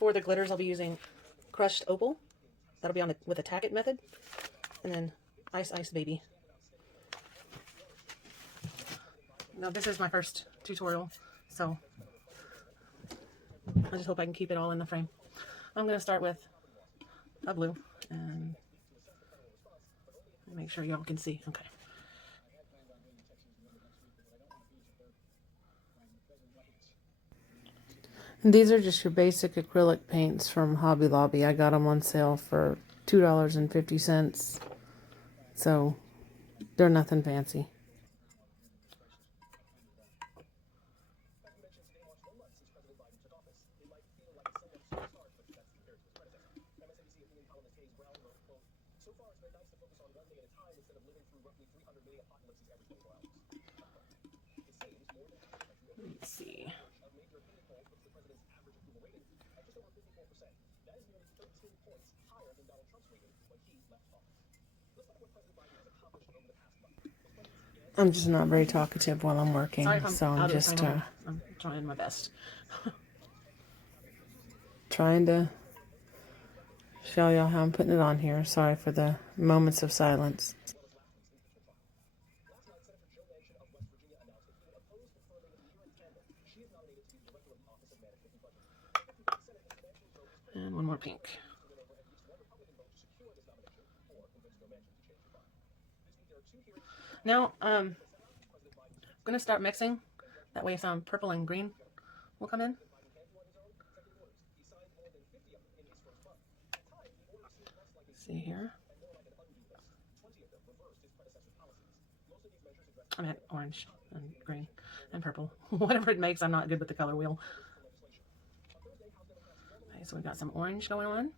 For the glitters, I'll be using crushed opal. That'll be on with the Tack method. And then Ice Ice Baby. Now this is my first tutorial, so I just hope I can keep it all in the frame. I'm going to start with a blue and make sure y'all can see. Okay. And these are just your basic acrylic paints from Hobby Lobby. I got them on sale for $2.50. So they're nothing fancy. Let's see. I'm just not very talkative while I'm working, so I'm just I'm trying my best. trying to show y'all how I'm putting it on here. Sorry for the moments of silence. And one more pink. Now, I'm going to start mixing. That way some purple and green will come in. See here. I meant orange and green and purple. Whatever it makes, I'm not good with the color wheel. Okay, so we've got some orange going on.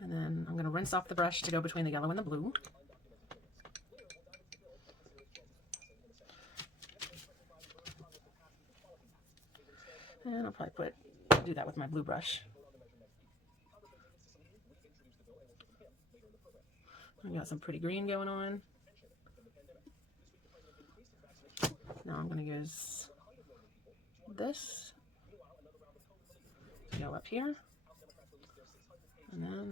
And then I'm going to rinse off the brush to go between the yellow and the blue. And I'll probably do that with my blue brush. I got some pretty green going on. Now I'm going to use this to go up here. And then,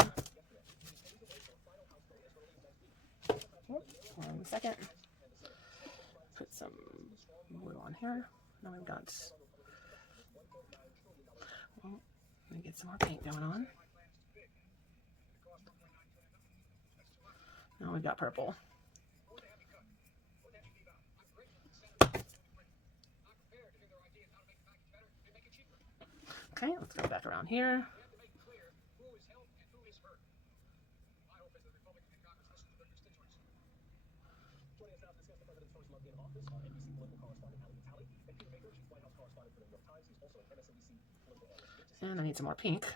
hold on a second, put some blue on here. Now we've got, well, let me get some more paint going on. Now we've got purple. Okay, let's go back around here. And I need some more pink.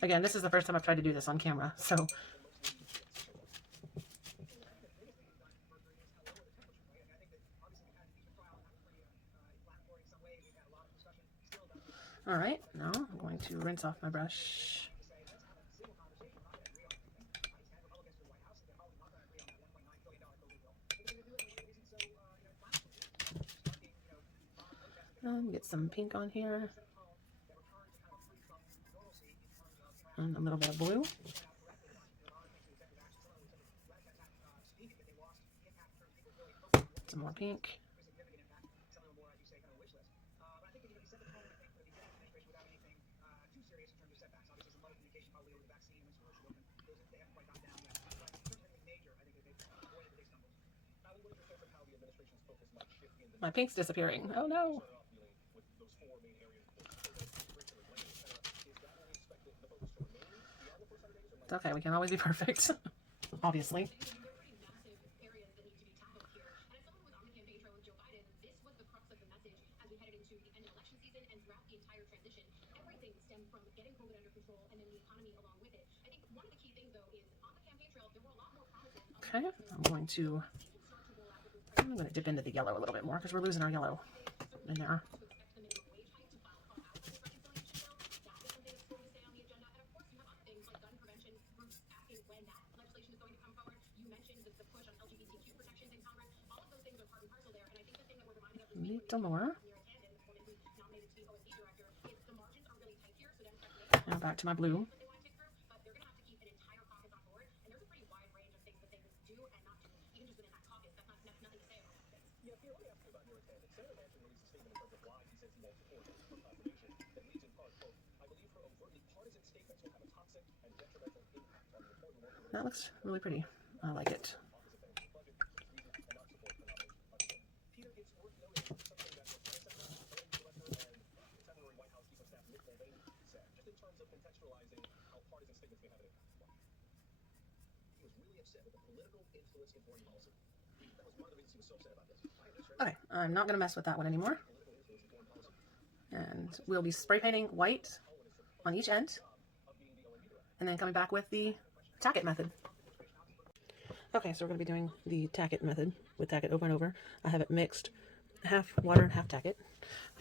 Again, this is the first time I've tried to do this on camera, so. All right, now I'm going to rinse off my brush. And get some pink on here. And a little bit of blue. Some more pink. My pink's disappearing. Oh no. It's okay, we can't always be perfect. Obviously. Okay, I'm going to dip into the yellow a little bit more because we're losing our yellow in there. Little more. Go back to my blue. That looks really pretty. I like it. Okay, I'm not going to mess with that one anymore. And we'll be spray painting white on each end, and then coming back with the tack it method. Okay, so we're going to be doing the tack it method with tack it over and over. I have it mixed, half water and half tack it,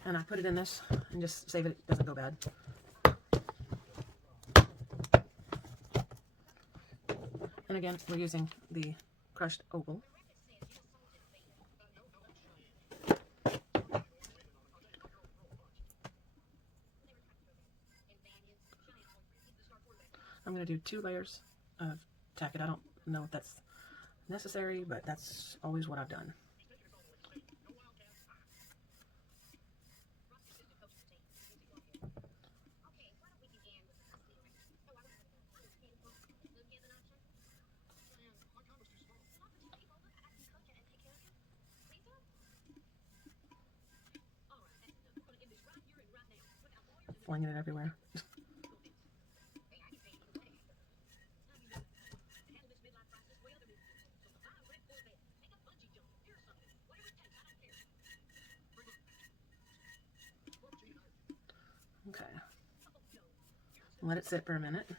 and I put it in this and just save it doesn't go bad. And again, we're using the crushed opal. I'm going to do 2 layers of tack it. I don't know if that's necessary, but that's always what I've done. Flinging it everywhere. Okay. Let it sit for a minute.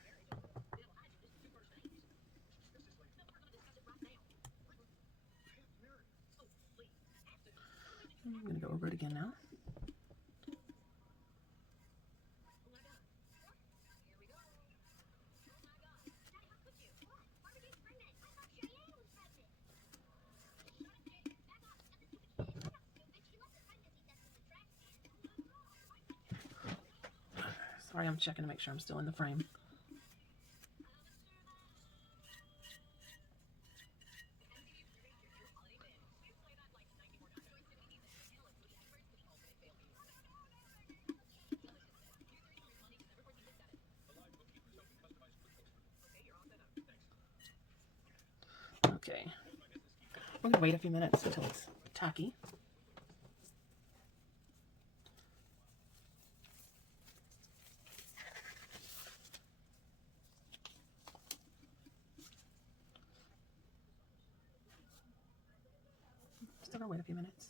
I'm going to go over it again now. Sorry, I'm checking to make sure I'm still in the frame. Okay. We're going to wait a few minutes until it's tacky. Still gonna wait a few minutes.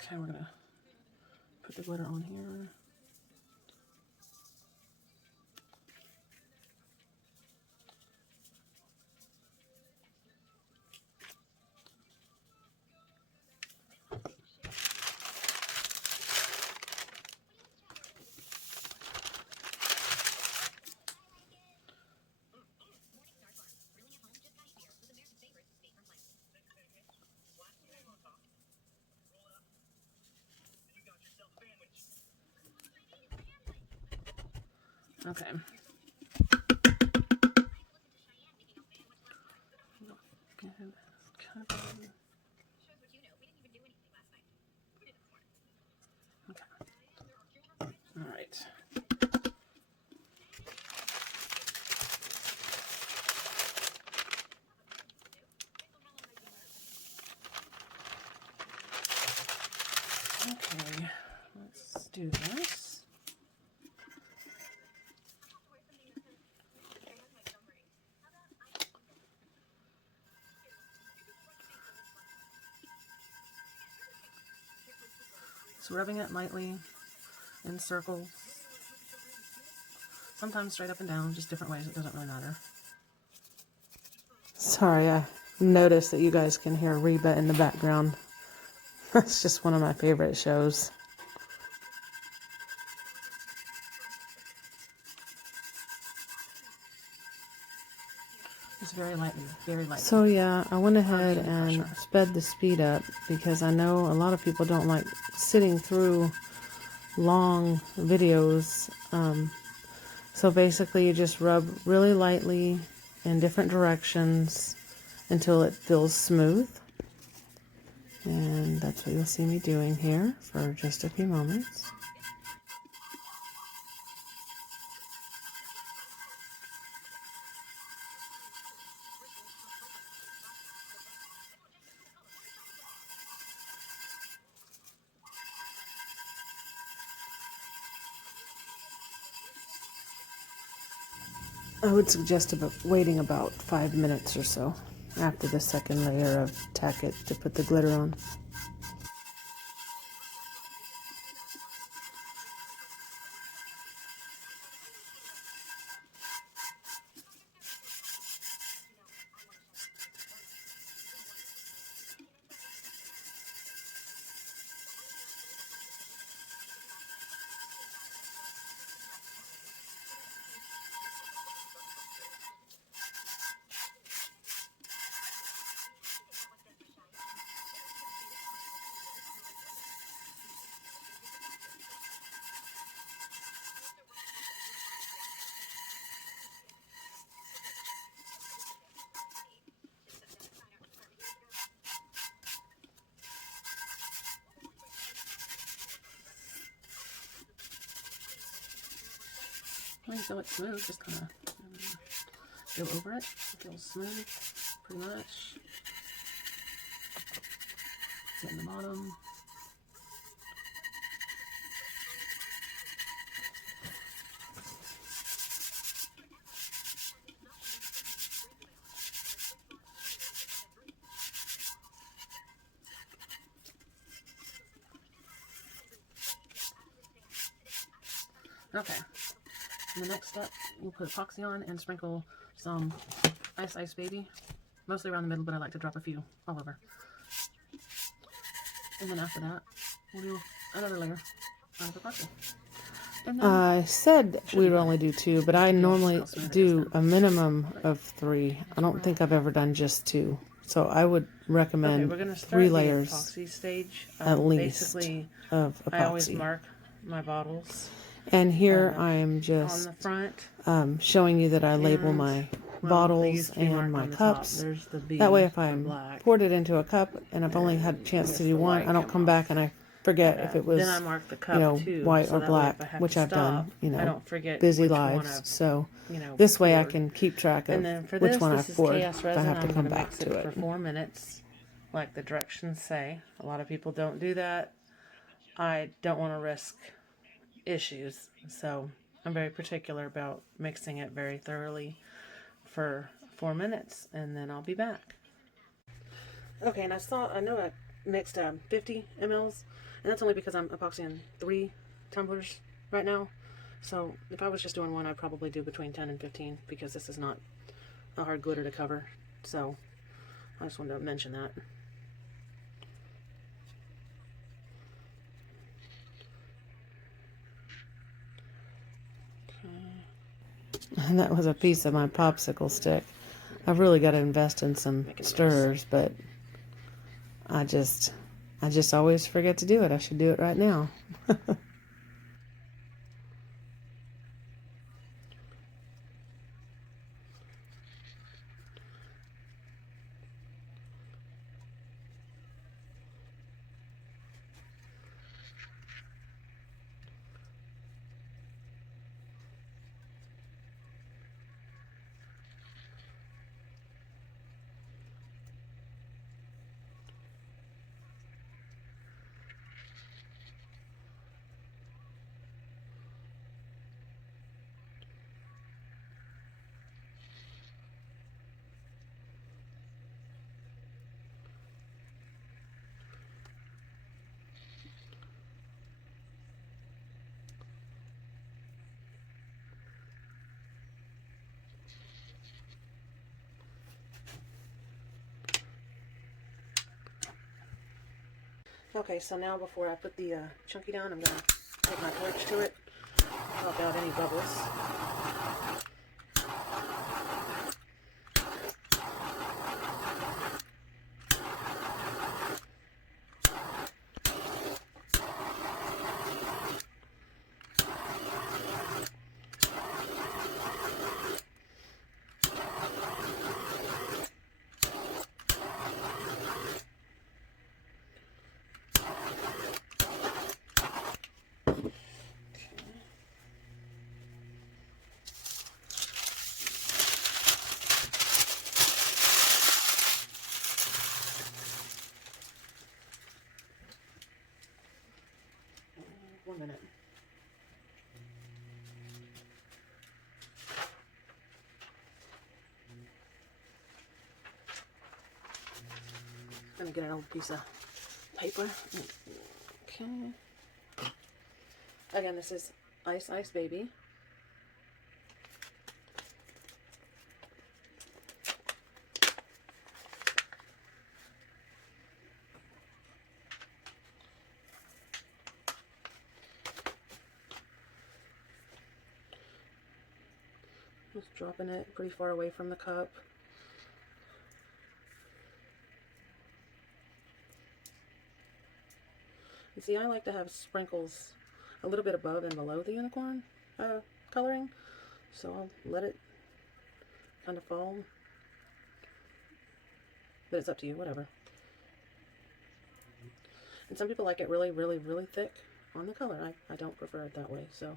Okay, we're gonna put the glitter on here. Okay. Okay. All right. Okay, let's do this. So rubbing it lightly in circles, sometimes straight up and down, just different ways, it doesn't really matter. Sorry, I noticed that you guys can hear Reba in the background. That's just one of my favorite shows. Just very very lightly, very lightly. So yeah, I went ahead Constant and pressure. sped the speed up because I know a lot of people don't like sitting through long videos. So basically you just rub really lightly in different directions until it feels smooth. And that's what you'll see me doing here for just a few moments. I would suggest waiting about 5 minutes or so after the second layer of Tack It to put the glitter on. When you feel it smooth, just kind of go over it. It feels smooth, pretty much. Get in the bottom. Okay. And the next step, we'll put epoxy on and sprinkle some Ice Baby, mostly around the middle, but I like to drop a few all over. And then after that, we'll do another layer of epoxy. And then I said we'd only do 2, but I normally do a minimum of 3. I don't think I've ever done just 2. So I would recommend we're going to start 3 the layers epoxy stage. at least Basically, of I always epoxy. mark my bottles And here on I'm the just front. showing you that I label And, my well, they bottles used to be and marked my on the cups. top. There's the B That way if for I'm black. poured it into a cup and I've only had a chance to Yes, do the one, white I don't came come off. back and I forget if it was, Then I mark the cup you know, too, white so or that way if black, I have which to I've done, stop, you I know, don't forget busy which one lives. I've, So you know, this way I poured. can keep track of And then for which this, one this I've is poured chaos if I resin. have to I'm come going to back mix to it it. for 4 minutes, like the directions say. A lot of people don't do that. I don't want to risk issues, so I'm very particular about mixing it very thoroughly for 4 minutes, and then I'll be back. Okay, and I know I mixed 50 mLs, and that's only because I'm epoxying 3 tumblers right now. So if I was just doing one, I'd probably do between 10 and 15 because this is not a hard glitter to cover. So I just wanted to mention that. And that was a piece of my popsicle stick. I've really got to invest in some stirrers, but I just always forget to do it. I should do it right now. Okay, so now before I put the chunky down, I'm going to take my torch to it, pop out any bubbles. 1 minute. I'm gonna get an old piece of paper. Okay. Again, this is Ice Ice Baby. Just dropping it pretty far away from the cup. You see, I like to have sprinkles a little bit above and below the unicorn coloring, so I'll let it kind of fall, but it's up to you, whatever. And some people like it really, really, really thick on the color. I don't prefer it that way, so.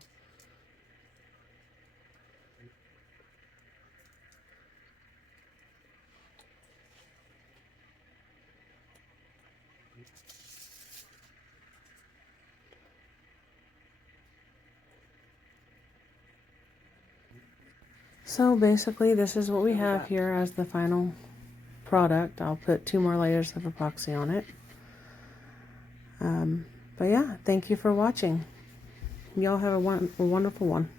So basically this is what we have here as the final product. I'll put 2 more layers of epoxy on it. But yeah, thank you for watching. Y'all have a wonderful one.